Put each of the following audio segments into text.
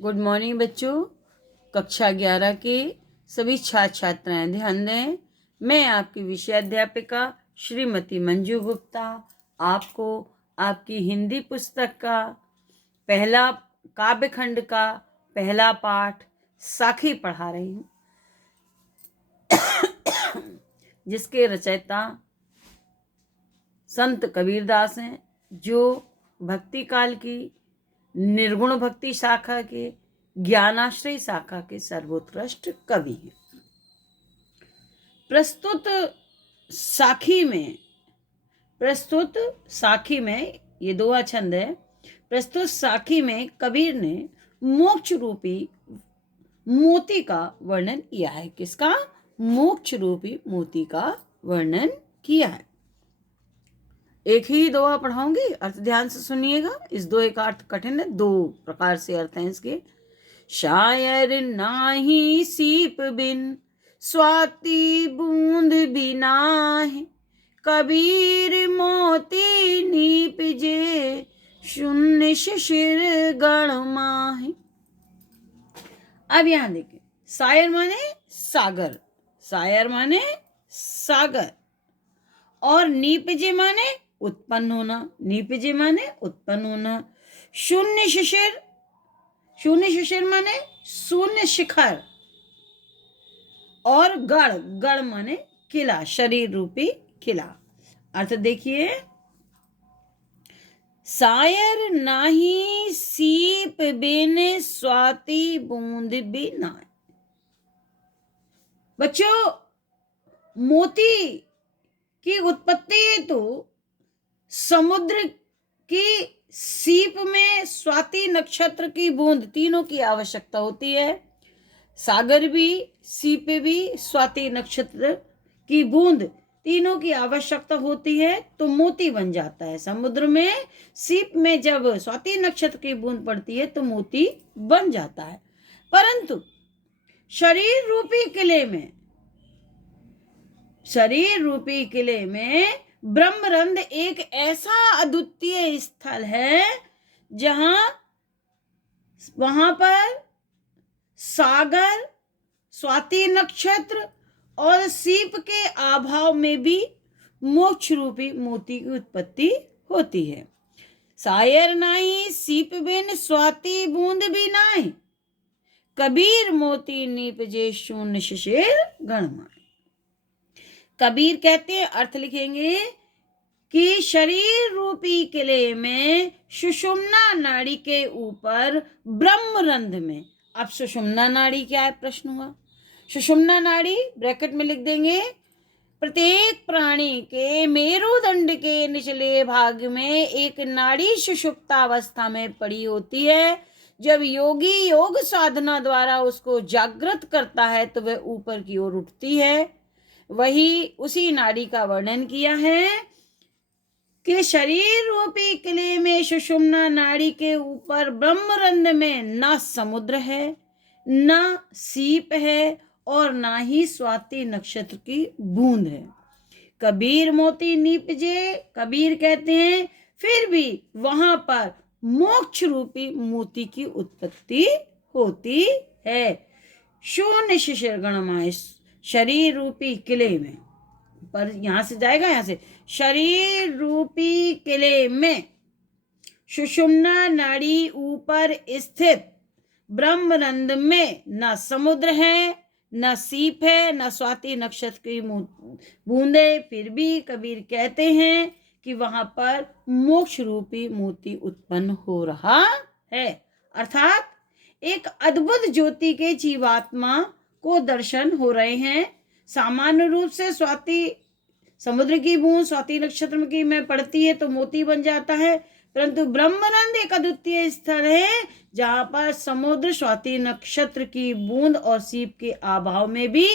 Good morning बच्चों। कक्षा 11 के सभी छात्र छात्राएं ध्यान दें। मैं आपकी विषय अध्यापिका श्रीमती मंजू गुप्ता आपको आपकी हिंदी पुस्तक का पहला काव्यखंड का पहला पाठ साखी पढ़ा रही हूँ, जिसके रचयिता संत कबीरदास हैं, जो भक्ति काल की निर्गुण भक्ति शाखा के ज्ञानाश्रय शाखा के सर्वोत्कृष्ट कवि हैं। प्रस्तुत साखी में ये दोहा छंद है। प्रस्तुत साखी में कबीर ने मोक्ष रूपी मोती का वर्णन किया है। किसका? मोक्ष रूपी मोती का वर्णन किया है। एक ही दोहा पढ़ाऊंगी, अर्थ ध्यान से सुनिएगा। इस दोहे का अर्थ कठिन है, दो प्रकार से अर्थ हैं इसके। शायर नाही सीप बिन स्वाति बूंद भी नाहि, कबीर मोती नीपजे शून्य शिशिर गण माहि। अब यहां देखिए, शायर माने सागर, शायर माने सागर, और नीपजे माने उत्पन्न होना, नीपजे माने उत्पन्न होना। शून्य शिशिर, शून्य शिशिर माने शून्य शिखर, और गढ़, गढ़ माने किला, शरीर रूपी किला। अर्थ देखिए, शायर नाही सीप बिन स्वाति बूंद भी नाहि। बच्चों, मोती की उत्पत्ति हेतु समुद्र की सीप में स्वाति नक्षत्र की बूंद, तीनों की आवश्यकता होती है। सागर भी, सीप भी, स्वाति नक्षत्र की बूंद, तीनों की आवश्यकता होती है तो मोती बन जाता है। समुद्र में सीप में जब स्वाति नक्षत्र की बूंद पड़ती है तो मोती बन जाता है। परंतु शरीर रूपी किले में ब्रह्मरंध्र एक ऐसा अद्वितीय स्थल है वहां पर सागर, स्वाति नक्षत्र और सीप के अभाव में भी मोक्ष रूपी मोती की उत्पत्ति होती है। शायर नाही सीप बिन स्वाति बूंद भी नाहि, कबीर मोती नीपजे शून्य शिशिर गण माहि। कबीर कहते हैं, अर्थ लिखेंगे कि शरीर रूपी किले में सुषुम्ना नाड़ी के ऊपर ब्रह्मरंध्र में, अब सुषुम्ना नाड़ी क्या है प्रश्न हुआ। सुषुम्ना नाड़ी ब्रैकेट में लिख देंगे, प्रत्येक प्राणी के मेरुदंड के निचले भाग में एक नाड़ी सुषुप्तावस्था में पड़ी होती है। जब योगी योग साधना द्वारा उसको जागृत करता है तो वह ऊपर की ओर उठती है। वही उसी नाड़ी का वर्णन किया है कि शरीर रूपी किले में सुषुम्ना नाड़ी के ऊपर ब्रह्मरंध्र में न समुद्र है, न सीप है, और ना ही स्वाति नक्षत्र की बूंद है। कबीर मोती नीपजे, कबीर कहते हैं फिर भी वहां पर मोक्ष रूपी मोती की उत्पत्ति होती है। शून्य शिशिर गण माहि, शरीर रूपी किले में, पर यहां से जाएगा, यहां से शरीर रूपी किले में सुषुम्ना नाड़ी ऊपर स्थित ब्रह्मरंध्र में न समुद्र है, न सीप है, न स्वाति नक्षत्र की बूंदे, फिर भी कबीर कहते हैं कि वहां पर मोक्ष रूपी मोती उत्पन्न हो रहा है। अर्थात एक अद्भुत ज्योति के जीवात्मा को दर्शन हो रहे हैं। सामान्य रूप से स्वाति समुद्र की बूंद स्वाति नक्षत्र की में पड़ती है तो मोती बन जाता है, परंतु ब्रह्मरंध्र एक अद्वितीय स्थल है जहां पर समुद्र, स्वाति नक्षत्र की बूंद और सीप के अभाव में भी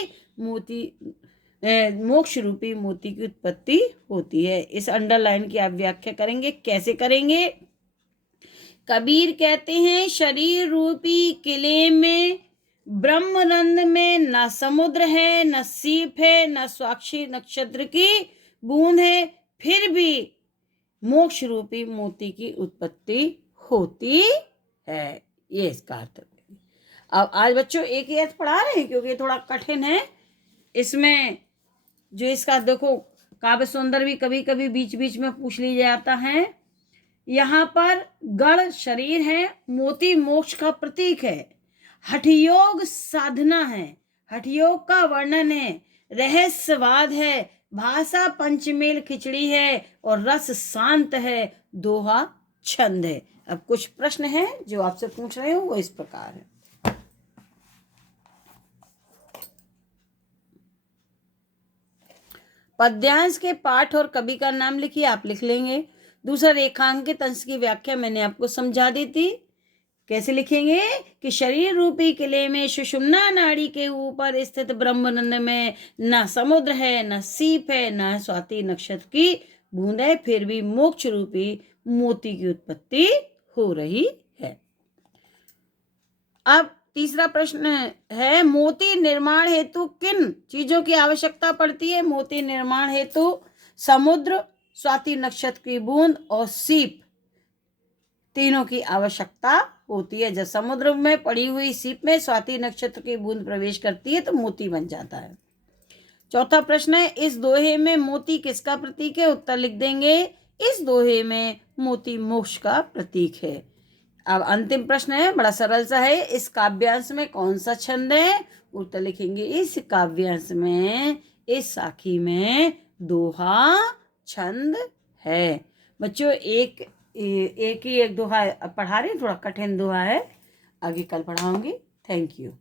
मोक्ष रूपी मोती की उत्पत्ति होती है। इस अंडरलाइन की आप व्याख्या करेंगे, कैसे करेंगे? कबीर कहते हैं शरीर रूपी किले में ब्रह्मरंध्र में न समुद्र है, न सीप है, न स्वाक्षी नक्षत्र की बूंद है, फिर भी मोक्ष रूपी मोती की उत्पत्ति होती है। ये इसका अर्थ। अब आज बच्चों एक ही अर्थ पढ़ा रहे हैं क्योंकि ये थोड़ा कठिन है। इसमें जो इसका देखो काव्य सौंदर्य भी कभी कभी बीच बीच में पूछ लिया जाता है। यहाँ पर गण शरीर है, मोती मोक्ष का प्रतीक है, हठयोग साधना है, हठयोग का वर्णन है, रहस्यवाद है, भाषा पंचमेल खिचड़ी है और रस शांत है, दोहा छंद है। अब कुछ प्रश्न हैं जो आपसे पूछ रहे हो वो इस प्रकार है। पद्यांश के पाठ और कवि का नाम लिखिए, आप लिख लेंगे। दूसरा, रेखांकित अंश की व्याख्या मैंने आपको समझा दी थी। कैसे लिखेंगे कि शरीर रूपी किले में सुषुम्ना नाड़ी के ऊपर स्थित ब्रह्मानंद में न समुद्र है, न सीप है, न स्वाति नक्षत्र की बूंद है, फिर भी मोक्ष रूपी मोती की उत्पत्ति हो रही है। अब तीसरा प्रश्न है, मोती निर्माण हेतु किन चीजों की आवश्यकता पड़ती है? मोती निर्माण हेतु समुद्र, स्वाति नक्षत्र की बूंद और सीप, तीनों की आवश्यकता होती है। जब समुद्र में पड़ी हुई सीप में स्वाति नक्षत्र की बूंद प्रवेश करती है तो मोती बन जाता है। चौथा प्रश्न है, इस दोहे में मोती किसका प्रतीक है? उत्तर लिख देंगे, इस दोहे में मोती मोक्ष का प्रतीक है। अब अंतिम प्रश्न है, बड़ा सरल सा है, इस काव्यांश में कौन सा छंद है? उत्तर लिखेंगे, इस काव्यांश में, इस साखी में दोहा छंद है। बच्चों एक ही एक दोहा पढ़ा रही, थोड़ा कठिन दोहा है, आगे कल पढ़ाऊंगी। Thank you.